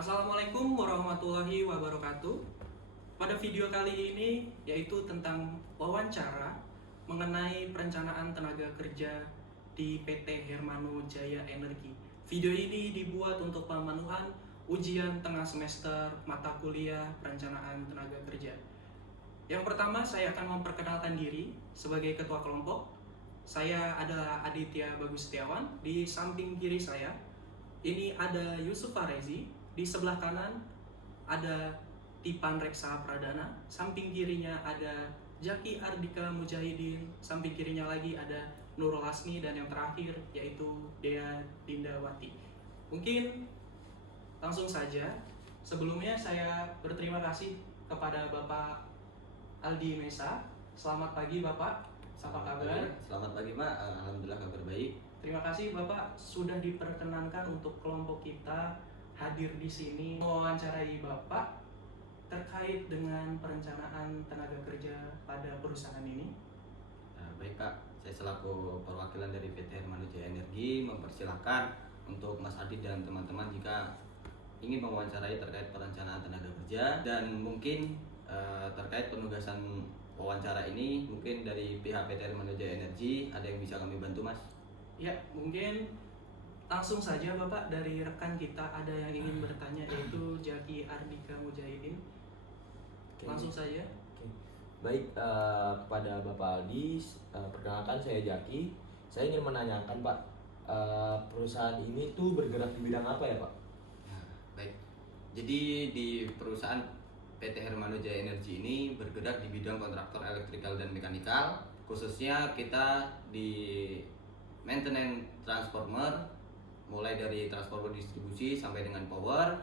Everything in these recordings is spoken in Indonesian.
Assalamualaikum warahmatullahi wabarakatuh. Pada video kali ini yaitu tentang wawancara mengenai perencanaan tenaga kerja di PT Hermano Jaya Energi. Video ini dibuat untuk pemenuhan ujian tengah semester mata kuliah perencanaan tenaga kerja. Yang pertama, saya akan memperkenalkan diri sebagai ketua kelompok. Saya adalah Aditya Bagus Setiawan. Di samping kiri saya ini ada Yusuf Farezi. Di sebelah kanan ada Tipan Reksa Pradana. Samping kirinya ada Jaki Ardika Mujahidin. Samping kirinya lagi ada Nurul Hasni, dan yang terakhir yaitu Dea Dindawati. Mungkin langsung saja. Sebelumnya saya berterima kasih kepada Bapak Aldi Mesa. Selamat pagi Bapak, apa kabar? Selamat pagi Pak, alhamdulillah kabar baik. Terima kasih Bapak sudah diperkenankan untuk kelompok kita hadir di sini mewawancarai Bapak terkait dengan perencanaan tenaga kerja pada perusahaan ini. Baik Pak, saya selaku perwakilan dari PT Hermano Jaya Energi mempersilahkan untuk Mas Adi dan teman-teman jika ingin mewawancarai terkait perencanaan tenaga kerja dan mungkin terkait penugasan wawancara ini mungkin dari pihak PT Hermano Jaya Energi ada yang bisa kami bantu Mas? Ya, mungkin langsung saja Bapak, dari rekan kita ada yang ingin bertanya yaitu Jaki Ardika Mujahidin. Langsung saja. Baik, kepada Bapak Aldi, perkenalkan saya Jaki. Saya ingin menanyakan Pak, perusahaan ini tuh bergerak di bidang apa ya Pak? Baik, jadi di perusahaan PT Hermano Jaya Energi ini bergerak di bidang kontraktor elektrikal dan mekanikal, khususnya kita di maintenance transformer, mulai dari transformer distribusi sampai dengan power.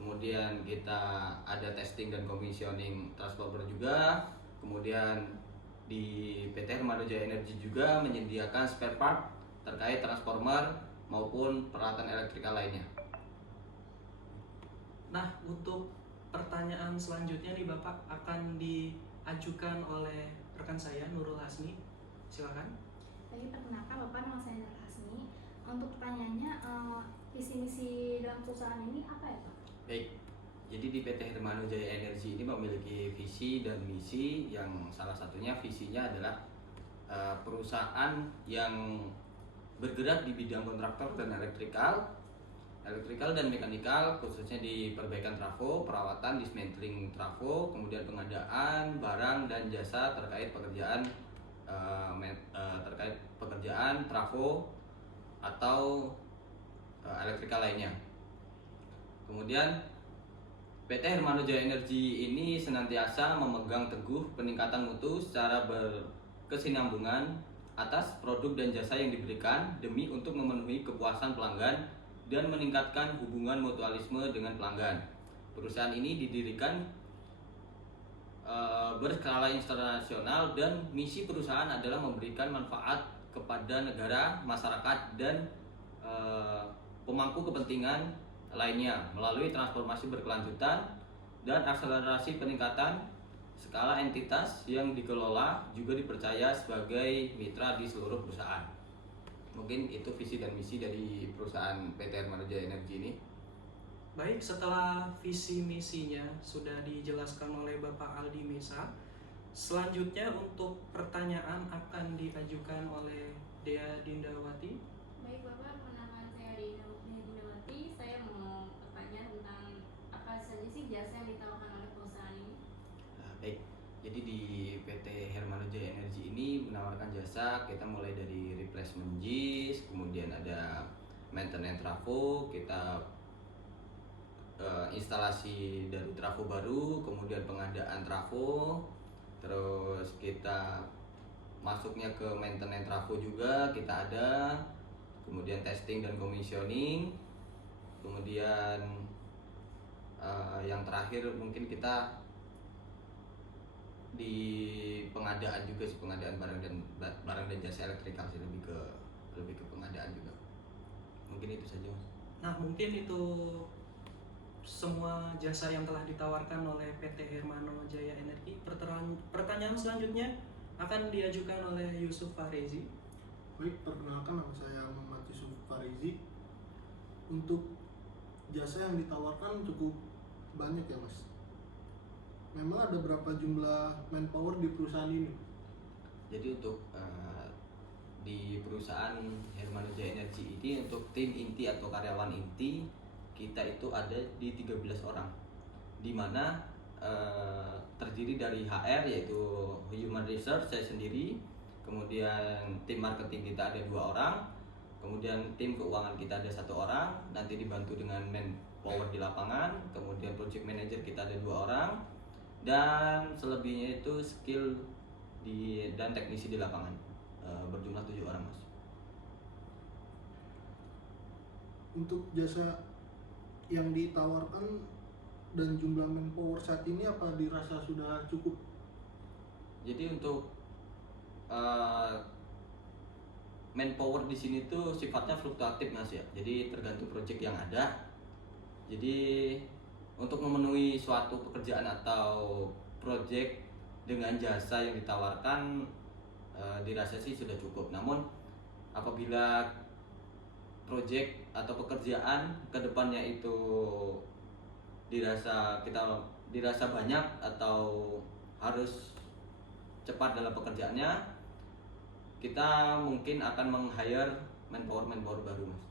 Kemudian kita ada testing dan commissioning transformer juga. Kemudian di PT Hermano Jaya Energi juga menyediakan spare part terkait transformer maupun peralatan elektrikal lainnya. Nah, untuk pertanyaan selanjutnya nih Bapak akan diajukan oleh rekan saya Nurul Hasni. Silakan. Baik, perkenalkan Bapak, nama saya Nur Hasni. Untuk pertanyaannya, visi misi dalam perusahaan ini apa ya Pak? Baik, jadi di PT Hermano Jaya Energi ini memiliki visi dan misi yang salah satunya visinya adalah perusahaan yang bergerak di bidang kontraktor dan elektrikal dan mekanikal, khususnya di perbaikan trafo, perawatan, dismantling trafo, kemudian pengadaan barang dan jasa terkait pekerjaan trafo atau elektrikal lainnya. Kemudian PT Hermano Jaya Energi ini senantiasa memegang teguh peningkatan mutu secara berkesinambungan atas produk dan jasa yang diberikan demi untuk memenuhi kepuasan pelanggan dan meningkatkan hubungan mutualisme dengan pelanggan. Perusahaan ini didirikan berskala internasional dan misi perusahaan adalah memberikan manfaat kepada negara, masyarakat, dan pemangku kepentingan lainnya melalui transformasi berkelanjutan dan akselerasi peningkatan skala entitas yang dikelola juga dipercaya sebagai mitra di seluruh perusahaan. Mungkin itu visi dan misi dari perusahaan PT Hermano Jaya Energi ini. Baik, setelah visi misinya sudah dijelaskan oleh Bapak Aldi Mesa, selanjutnya untuk pertanyaan akan diajukan oleh Dea Dindawati. Baik Bapak, perkenalkan saya Dea Dindawati. Saya mau bertanya tentang apa saja sih jasa yang ditawarkan oleh perusahaan ini? Baik, jadi di PT Hermano Jaya Energi ini menawarkan jasa kita mulai dari replacement JIS, kemudian ada maintenance trafo, kita instalasi dari trafo baru, kemudian pengadaan trafo, terus kita masuknya ke maintenance trafo juga kita ada, kemudian testing dan commissioning, kemudian yang terakhir mungkin kita di pengadaan juga sih, pengadaan barang dan jasa elektrikal sih, lebih ke pengadaan juga. Mungkin itu saja Mas. Nah, mungkin itu semua jasa yang telah ditawarkan oleh PT Hermano Jaya Energi. Pertanyaan selanjutnya akan diajukan oleh Yusuf Farezi. Baik, perkenalkan nama saya Muhammad Yusuf Farizi. Untuk jasa yang ditawarkan cukup banyak ya Mas. Memang ada berapa jumlah manpower di perusahaan ini? Jadi untuk di perusahaan Hermano Jaya Energi ini untuk tim inti atau karyawan inti kita itu ada di 13 orang, di mana terdiri dari HR yaitu Human Resource saya sendiri, kemudian tim marketing kita ada 2 orang, kemudian tim keuangan kita ada 1 orang, nanti dibantu dengan manpower di lapangan, kemudian project manager kita ada 2 orang, dan selebihnya itu skill dan teknisi di lapangan berjumlah 7 orang Mas. Untuk jasa yang ditawarkan dan jumlah manpower saat ini apa dirasa sudah cukup? Jadi untuk manpower di sini tuh sifatnya fluktuatif Mas ya. Jadi tergantung project yang ada. Jadi untuk memenuhi suatu pekerjaan atau project dengan jasa yang ditawarkan dirasa sih sudah cukup. Namun apabila project atau pekerjaan kedepannya itu dirasa banyak atau harus cepat dalam pekerjaannya, kita mungkin akan meng-hire manpower baru Mas,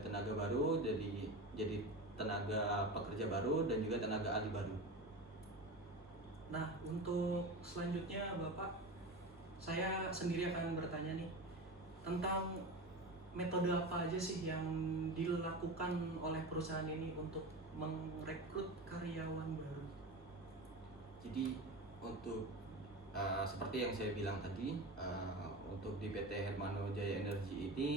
tenaga baru, jadi tenaga pekerja baru dan juga tenaga ahli baru. Nah, untuk selanjutnya Bapak, saya sendiri akan bertanya nih tentang metode apa aja sih yang dilakukan oleh perusahaan ini untuk merekrut karyawan baru. Jadi untuk seperti yang saya bilang tadi, untuk di PT Hermano Jaya Energi ini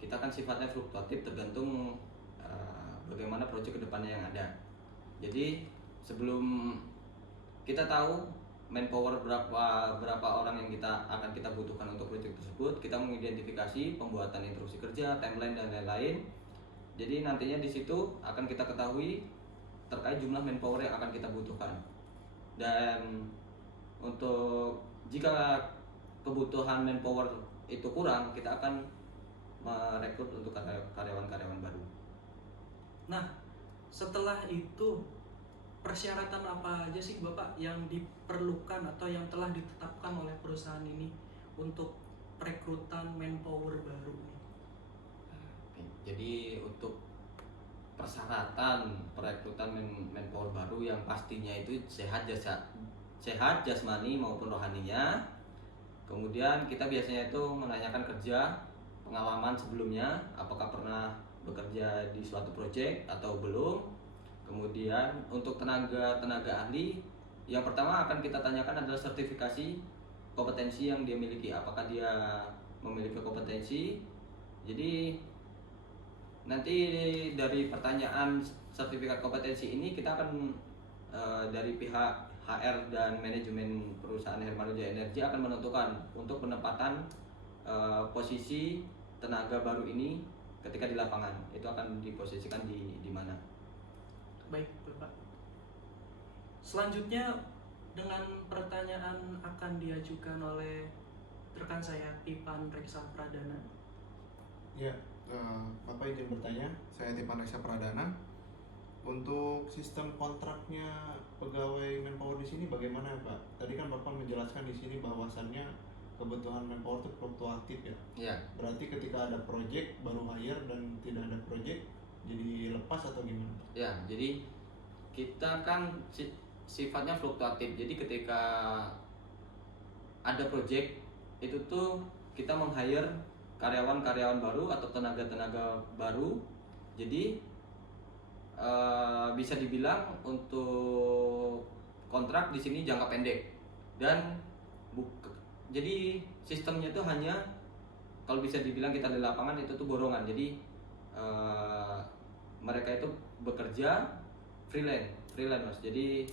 kita kan sifatnya fluktuatif tergantung bagaimana proyek kedepannya yang ada. Jadi sebelum kita tahu manpower berapa orang yang akan kita butuhkan untuk proyek tersebut, kita mengidentifikasi pembuatan instruksi kerja, timeline dan lain-lain. Jadi nantinya di situ akan kita ketahui terkait jumlah manpower yang akan kita butuhkan. Dan untuk jika kebutuhan manpower itu kurang, kita akan merekrut untuk karyawan-karyawan baru. Nah, setelah itu persyaratan apa aja sih Bapak yang diperlukan atau yang telah ditetapkan oleh perusahaan ini untuk perekrutan manpower baru ini? Oke, jadi untuk persyaratan perekrutan manpower baru yang pastinya itu sehat jasmani maupun rohaninya. Kemudian kita biasanya itu menanyakan kerja, pengalaman sebelumnya, apakah pernah bekerja di suatu proyek atau belum. Kemudian untuk tenaga ahli, yang pertama akan kita tanyakan adalah sertifikasi kompetensi yang dia miliki, apakah dia memiliki kompetensi. Jadi nanti dari pertanyaan sertifikat kompetensi ini kita akan dari pihak HR dan manajemen perusahaan Hermano Jaya Energi akan menentukan untuk penempatan posisi tenaga baru ini ketika di lapangan itu akan diposisikan di mana. Baik Bapak. Selanjutnya dengan pertanyaan akan diajukan oleh rekan saya Tipan Reksa Pradana. Ya, Bapak izin bertanya, saya Tipan Reksa Pradana. Untuk sistem kontraknya pegawai manpower di sini bagaimana Pak? Tadi kan Bapak menjelaskan di sini bahwasannya kebutuhan manpower itu fluktuatif ya. Iya. Berarti ketika ada project baru hire dan tidak ada project jadi lepas atau gimana? Ya, jadi kita kan sifatnya fluktuatif. Jadi ketika ada project itu tuh kita meng-hire karyawan-karyawan baru atau tenaga-tenaga baru. Jadi bisa dibilang untuk kontrak di sini jangka pendek dan jadi sistemnya itu hanya kalau bisa dibilang kita di lapangan itu tuh borongan. Jadi mereka itu bekerja freelance Mas. Jadi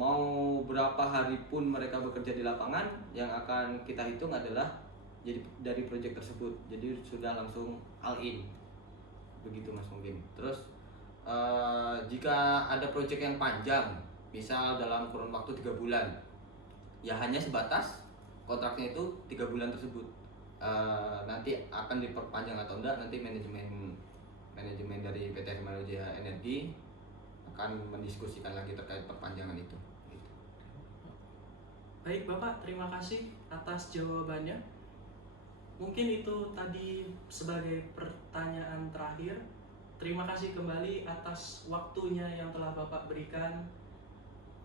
mau berapa hari pun mereka bekerja di lapangan, yang akan kita hitung adalah jadi dari proyek tersebut. Jadi sudah langsung all in. Begitu Mas mungkin. Terus jika ada proyek yang panjang, misal dalam kurun waktu 3 bulan, ya hanya sebatas kontraknya itu 3 bulan tersebut. Nanti akan diperpanjang atau enggak nanti manajemen manajemen dari PT Hermano Jaya Energi akan mendiskusikan lagi terkait perpanjangan itu. Gitu. Baik Bapak, terima kasih atas jawabannya. Mungkin itu tadi sebagai pertanyaan terakhir. Terima kasih kembali atas waktunya yang telah Bapak berikan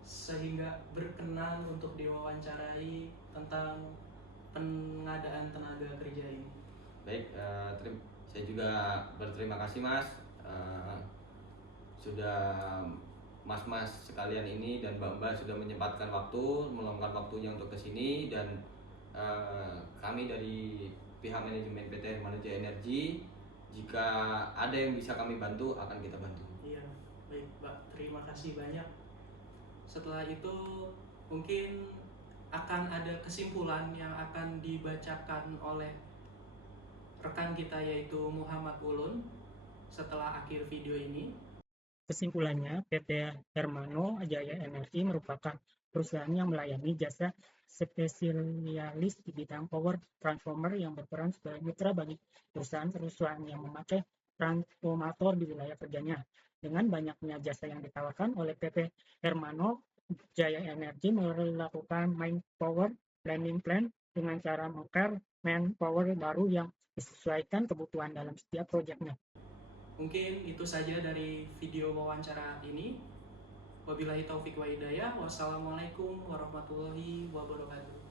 sehingga berkenan untuk diwawancarai tentang pengadaan tenaga kerja ini. Baik, saya juga berterima kasih Mas, sudah mas-mas sekalian ini dan mbak-mbak sudah menyempatkan waktu, meluangkan waktunya untuk kesini, dan kami dari pihak manajemen PT Hermano Jaya Energi, jika ada yang bisa kami bantu akan kita bantu. Iya, baik Pak, terima kasih banyak. Setelah itu mungkin akan ada kesimpulan yang akan dibacakan oleh rekan kita yaitu Muhammad Ulun setelah akhir video ini. Kesimpulannya, PT Hermano Jaya Energi merupakan perusahaan yang melayani jasa spesialis di bidang power transformer yang berperan sebagai mitra bagi perusahaan-perusahaan yang memakai transformator di wilayah kerjanya. Dengan banyaknya jasa yang ditawarkan oleh PT Hermano Jaya Energi melakukan main power planning plan dengan cara meng-care manpower baru yang disesuaikan kebutuhan dalam setiap proyeknya. Mungkin itu saja dari video wawancara ini. Wabillahi taufik wa hidayah. Wassalamualaikum warahmatullahi wabarakatuh.